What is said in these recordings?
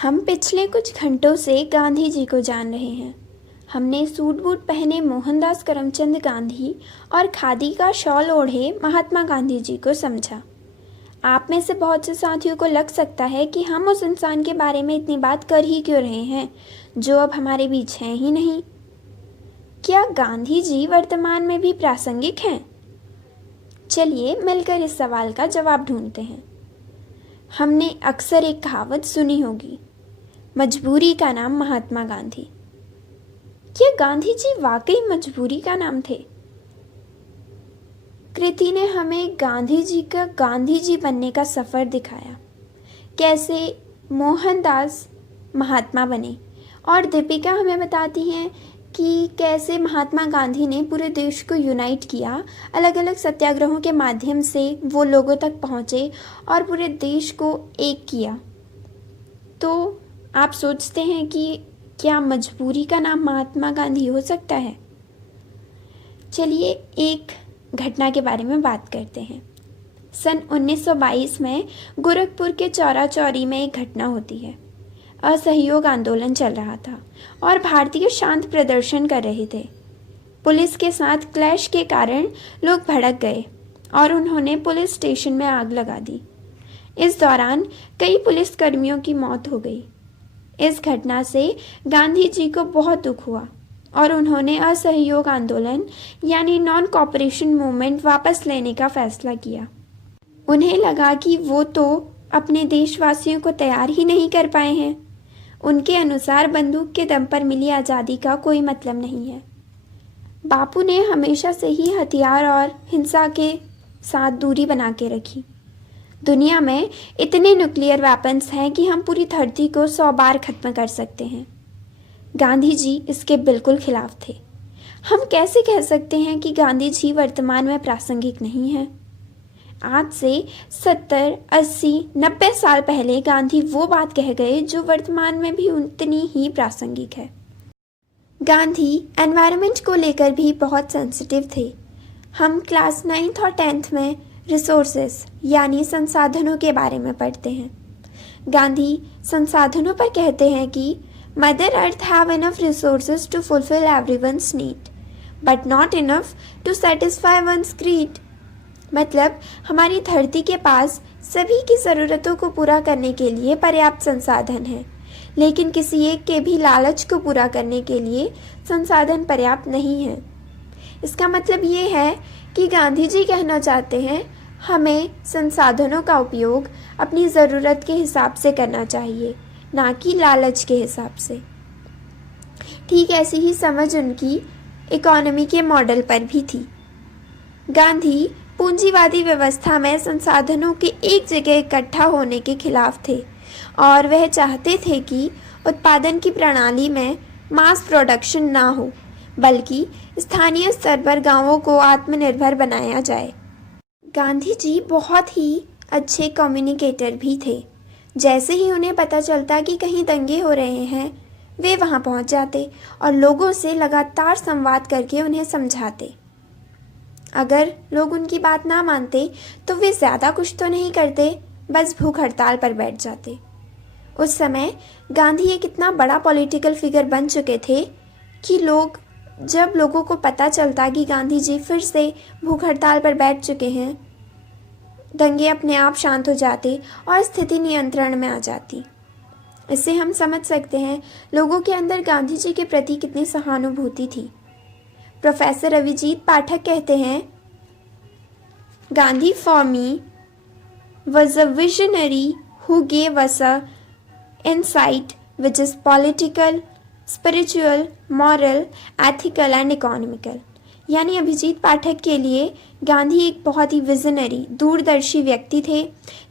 हम पिछले कुछ घंटों से गांधी जी को जान रहे हैं। हमने सूट बूट पहने मोहनदास करमचंद गांधी और खादी का शॉल ओढ़े महात्मा गांधी जी को समझा। आप में से बहुत से साथियों को लग सकता है कि हम उस इंसान के बारे में इतनी बात कर ही क्यों रहे हैं जो अब हमारे बीच हैं ही नहीं। क्या गांधी जी वर्तमान में भी प्रासंगिक हैं? चलिए मिलकर इस सवाल का जवाब ढूंढते हैं। हमने अक्सर एक कहावत सुनी होगी, मजबूरी का नाम महात्मा गांधी। क्या गांधी जी वाकई मजबूरी का नाम थे? कृति ने हमें गांधी जी का गांधी जी बनने का सफ़र दिखाया, कैसे मोहनदास महात्मा बने, और दीपिका हमें बताती हैं कि कैसे महात्मा गांधी ने पूरे देश को यूनाइट किया। अलग अलग सत्याग्रहों के माध्यम से वो लोगों तक पहुँचे और पूरे देश को एक किया। तो आप सोचते हैं कि क्या मजबूरी का नाम महात्मा गांधी हो सकता है? चलिए एक घटना के बारे में बात करते हैं। सन 1922 में गोरखपुर के चौरा चौरी में एक घटना होती है। असहयोग आंदोलन चल रहा था और भारतीय शांत प्रदर्शन कर रहे थे। पुलिस के साथ क्लैश के कारण लोग भड़क गए और उन्होंने पुलिस स्टेशन में आग लगा दी। इस दौरान कई पुलिसकर्मियों की मौत हो गई। इस घटना से गांधी जी को बहुत दुख हुआ और उन्होंने असहयोग आंदोलन यानी नॉन कॉपरेशन मूवमेंट वापस लेने का फैसला किया। उन्हें लगा कि वो तो अपने देशवासियों को तैयार ही नहीं कर पाए हैं। उनके अनुसार बंदूक के दम पर मिली आज़ादी का कोई मतलब नहीं है। बापू ने हमेशा से ही हथियार और हिंसा के साथ दूरी बना के रखी। दुनिया में इतने न्यूक्लियर वेपन्स हैं कि हम पूरी धरती को 100 बार खत्म कर सकते हैं। गांधी जी इसके बिल्कुल खिलाफ थे। हम कैसे कह सकते हैं कि गांधी जी वर्तमान में प्रासंगिक नहीं हैं? आज से 70, 80, 90 साल पहले गांधी वो बात कह गए जो वर्तमान में भी उतनी ही प्रासंगिक है। गांधी एनवायरनमेंट को लेकर भी बहुत सेंसिटिव थे। हम क्लास 9th और 10th में रिसोर्सेस यानी संसाधनों के बारे में पढ़ते हैं। गांधी संसाधनों पर कहते हैं कि mother earth have enough resources to fulfil everyone's need but not enough to satisfy one's greed. मतलब हमारी धरती के पास सभी की ज़रूरतों को पूरा करने के लिए पर्याप्त संसाधन हैं, लेकिन किसी एक के भी लालच को पूरा करने के लिए संसाधन पर्याप्त नहीं है। इसका मतलब ये है कि गांधी जी कहना चाहते हैं हमें संसाधनों का उपयोग अपनी ज़रूरत के हिसाब से करना चाहिए, ना कि लालच के हिसाब से। ठीक ऐसी ही समझ उनकी इकोनॉमी के मॉडल पर भी थी। गांधी पूंजीवादी व्यवस्था में संसाधनों के एक जगह इकट्ठा होने के खिलाफ थे और वह चाहते थे कि उत्पादन की प्रणाली में मास प्रोडक्शन ना हो, बल्कि स्थानीय स्तर पर गांवों को आत्मनिर्भर बनाया जाए। गांधी जी बहुत ही अच्छे कम्युनिकेटर भी थे। जैसे ही उन्हें पता चलता कि कहीं दंगे हो रहे हैं, वे वहां पहुंच जाते और लोगों से लगातार संवाद करके उन्हें समझाते। अगर लोग उनकी बात ना मानते तो वे ज़्यादा कुछ तो नहीं करते, बस भूख हड़ताल पर बैठ जाते। उस समय गांधी एक इतना बड़ा पॉलिटिकल फिगर बन चुके थे कि जब लोगों को पता चलता कि गांधी जी फिर से भूख हड़ताल पर बैठ चुके हैं, दंगे अपने आप शांत हो जाते और स्थिति नियंत्रण में आ जाती। इससे हम समझ सकते हैं लोगों के अंदर गांधी जी के प्रति कितनी सहानुभूति थी। प्रोफेसर अभिजीत पाठक कहते हैं, Gandhi for me was a visionary who gave us a insight which is political, spiritual, moral, ethical and economical। यानी अभिजीत पाठक के लिए गांधी एक बहुत ही विजनरी, दूरदर्शी व्यक्ति थे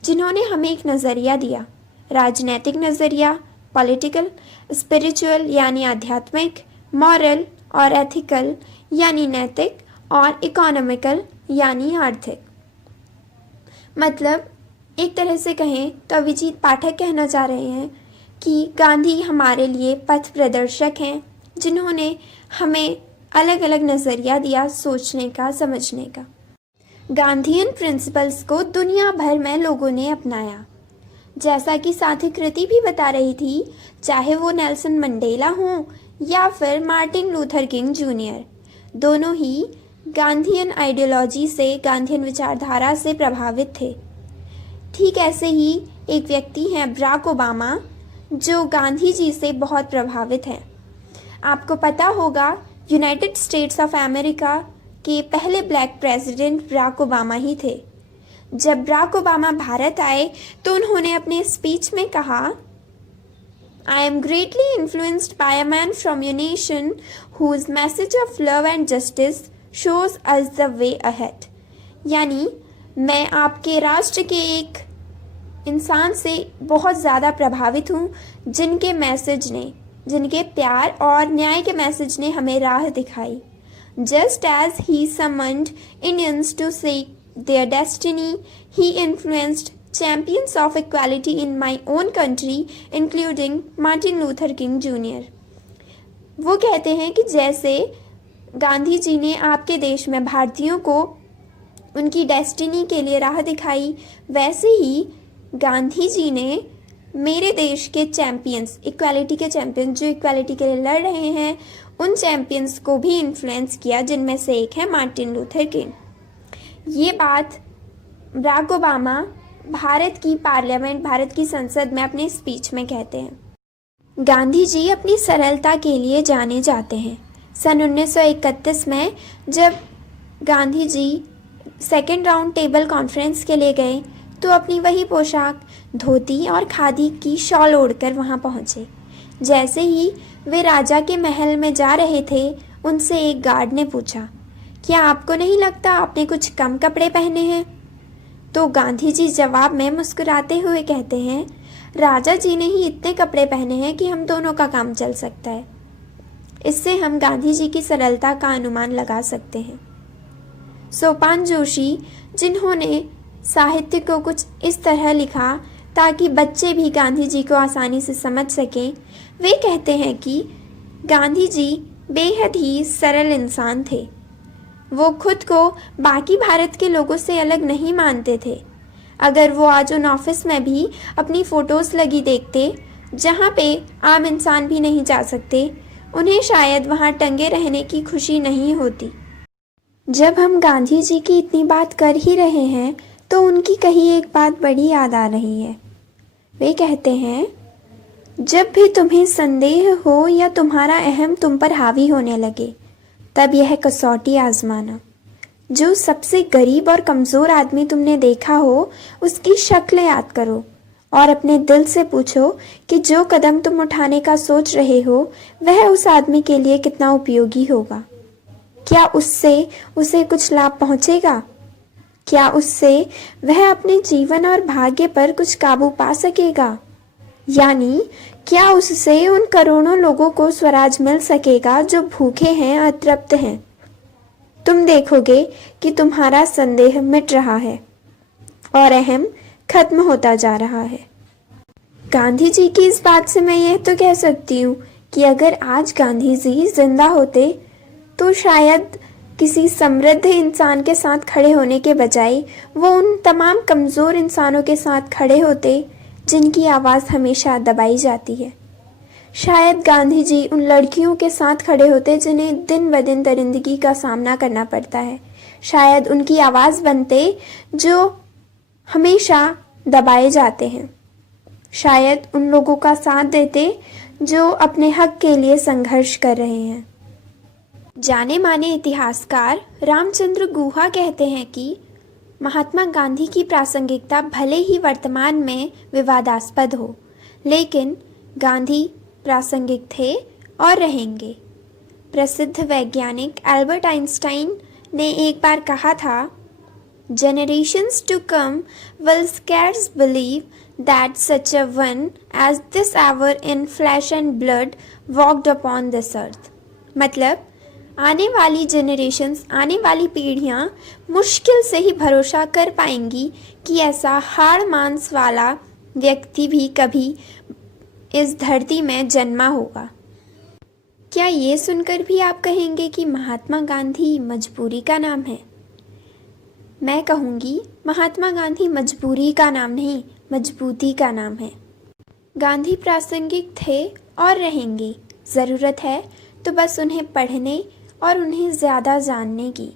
जिन्होंने हमें एक नज़रिया दिया, राजनैतिक नज़रिया, पॉलिटिकल, स्पिरिचुअल यानी आध्यात्मिक, मॉरल और एथिकल यानी नैतिक, और इकोनॉमिकल यानी आर्थिक। मतलब एक तरह से कहें तो अभिजीत पाठक कहना चाह रहे हैं कि गांधी हमारे लिए पथ प्रदर्शक हैं, जिन्होंने हमें अलग अलग नज़रिया दिया सोचने का, समझने का। गांधीयन प्रिंसिपल्स को दुनिया भर में लोगों ने अपनाया। जैसा कि साथी कृति भी बता रही थी, चाहे वो नेल्सन मंडेला हों या फिर मार्टिन लूथर किंग जूनियर, दोनों ही गांधीयन आइडियोलॉजी से, गांधीयन विचारधारा से प्रभावित थे। ठीक ऐसे ही एक व्यक्ति हैं बराक ओबामा, जो गांधी जी से बहुत प्रभावित हैं। आपको पता होगा, यूनाइटेड स्टेट्स ऑफ अमेरिका के पहले ब्लैक प्रेसिडेंट बराक ओबामा ही थे। जब बराक ओबामा भारत आए तो उन्होंने अपने स्पीच में कहा, I am greatly influenced by a man from your nation whose message of love and justice shows us the way ahead। यानी मैं आपके राष्ट्र के एक इंसान से बहुत ज़्यादा प्रभावित हूँ, जिनके मैसेज ने, जिनके प्यार और न्याय के मैसेज ने हमें राह दिखाई। Just as he summoned Indians to seek their destiny, he influenced champions of equality in my own country, including Martin Luther King Jr। वो कहते हैं कि जैसे गांधी जी ने आपके देश में भारतीयों को उनकी डेस्टिनी के लिए राह दिखाई, वैसे ही गांधी जी ने मेरे देश के चैम्पियंस, इक्वालिटी के चैम्पियंस, जो इक्वालिटी के लिए लड़ रहे हैं, उन चैम्पियंस को भी इन्फ्लुएंस किया, जिनमें से एक है मार्टिन लूथर किंग। ये बात बराक ओबामा भारत की पार्लियामेंट, भारत की संसद में अपने स्पीच में कहते हैं। गांधी जी अपनी सरलता के लिए जाने जाते हैं। सन 1931 में जब Gandhi ji second round table conference के लिए गए तो अपनी वही पोशाक, धोती और खादी की शॉल ओढ़कर वहां पहुंचे। जैसे ही वे राजा के महल में जा रहे थे, उनसे एक गार्ड ने पूछा, क्या आपको नहीं लगता आपने कुछ कम कपड़े पहने हैं? तो गांधी जी जवाब में मुस्कुराते हुए कहते हैं, राजा जी ने ही इतने कपड़े पहने हैं कि हम दोनों का काम चल सकता है। इससे हम गांधी जी की सरलता का अनुमान लगा सकते हैं। सोपान जोशी, जिन्होंने साहित्य को कुछ इस तरह लिखा ताकि बच्चे भी गांधी जी को आसानी से समझ सकें, वे कहते हैं कि गांधी जी बेहद ही सरल इंसान थे। वो खुद को बाकी भारत के लोगों से अलग नहीं मानते थे। अगर वो आज उन ऑफिस में भी अपनी फ़ोटोज़ लगी देखते, जहाँ पे आम इंसान भी नहीं जा सकते, उन्हें शायद वहाँ टंगे रहने की खुशी नहीं होती। जब हम गांधी जी की इतनी बात कर ही रहे हैं तो उनकी कही एक बात बड़ी याद आ रही है। वे कहते हैं, जब भी तुम्हें संदेह हो या तुम्हारा अहम तुम पर हावी होने लगे, तब यह कसौटी आजमाना। जो सबसे गरीब और कमज़ोर आदमी तुमने देखा हो, उसकी शक्ल याद करो और अपने दिल से पूछो कि जो कदम तुम उठाने का सोच रहे हो, वह उस आदमी के लिए कितना उपयोगी होगा। क्या उससे उसे कुछ लाभ पहुंचेगा? क्या उससे वह अपने जीवन और भाग्य पर कुछ काबू पा सकेगा? यानी क्या उससे उन करोड़ों लोगों को स्वराज मिल सकेगा जो भूखे हैं, अतृप्त हैं? तुम देखोगे कि तुम्हारा संदेह मिट रहा है और अहम खत्म होता जा रहा है। गांधी जी की इस बात से मैं यह तो कह सकती हूँ कि अगर आज गांधी जी जिंदा होते तो शायद किसी समृद्ध इंसान के साथ खड़े होने के बजाय वो उन तमाम कमज़ोर इंसानों के साथ खड़े होते जिनकी आवाज़ हमेशा दबाई जाती है। शायद गांधी जी उन लड़कियों के साथ खड़े होते जिन्हें दिन ब दिन दरिंदगी का सामना करना पड़ता है। शायद उनकी आवाज़ बनते जो हमेशा दबाए जाते हैं। शायद उन लोगों का साथ देते जो अपने हक के लिए संघर्ष कर रहे हैं। जाने माने इतिहासकार रामचंद्र गुहा कहते हैं कि महात्मा गांधी की प्रासंगिकता भले ही वर्तमान में विवादास्पद हो, लेकिन गांधी प्रासंगिक थे और रहेंगे। प्रसिद्ध वैज्ञानिक एल्बर्ट आइंस्टाइन ने एक बार कहा था, Generations to come will scarce believe that such a one as this hour in flesh and blood walked upon this earth। मतलब आने वाली जनरेशन्स, आने वाली पीढ़ियाँ मुश्किल से ही भरोसा कर पाएंगी कि ऐसा हाड़ मांस वाला व्यक्ति भी कभी इस धरती में जन्मा होगा। क्या ये सुनकर भी आप कहेंगे कि महात्मा गांधी मजबूरी का नाम है? मैं कहूँगी महात्मा गांधी मजबूरी का नाम नहीं मजबूती का नाम है। गांधी प्रासंगिक थे और रहेंगे। ज़रूरत है तो बस उन्हें पढ़ने और उन्हें ज़्यादा जानने की।